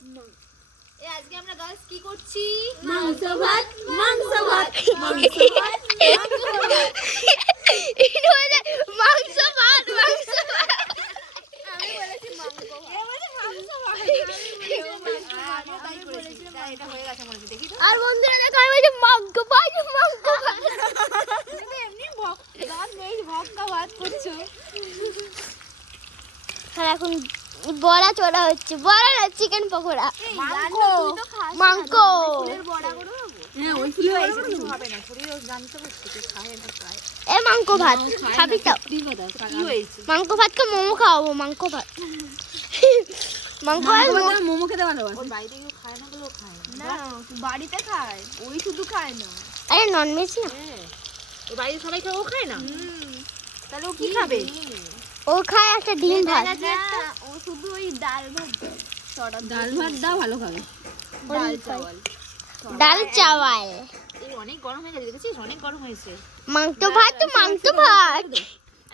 আজকে আমরা গার্লস কি করছি? মাংস ভাত মাংস ভাত মাংস ভাত মাংস ভাত মাংস ভাত আমি বলেছি মাংস ভাত। আমি বলেছি এটা হয়ে গেছে মনে হচ্ছে, দেখি তো। আর বন্ধুরা দেখো আমি বলছি মাংস ভাত মাংস ভাত তুমি এমনি গান নেই ভক্কা ভাত করছো। আর এখন বড়া চড়া হচ্ছে, বড়া না চিকেন পকোড়া। মাংস ফুলের বড়া করে দেবো? হ্যাঁ ওই ফুলে কিছু হবে না, শরীরে জানতে পারছি যে খায় না প্রায়। এ মাংস ভাত খাবি তো? কি হয়েছে? মাংস ভাতকে মোমো খাওয়াবো। মাংস ভাত মাংস ভাত মোমো খেতে ভালোবাসে। ওর বাড়িতে কেউ খায় না বলেও খায় না। বাড়িতে খায়, ওই শুধু খায় না। আরে ননভেজ না, হ্যাঁ, ওর বাড়িতে সবাই খায়, ও খায় না। তাহলে ও কি খাবে? ও খায় একটা ডিম ভাত। ও শুধু ওই ডাল ভাত, ডাল ভাত দাও ভালো খাবে। ডাল চাওয়াল। ডাল চাওয়াল। এই অনেক গরম হয়ে গেছে, দেখেছিস? অনেক গরম হয়েছে। মাংস ভাত তো মাংস ভাত।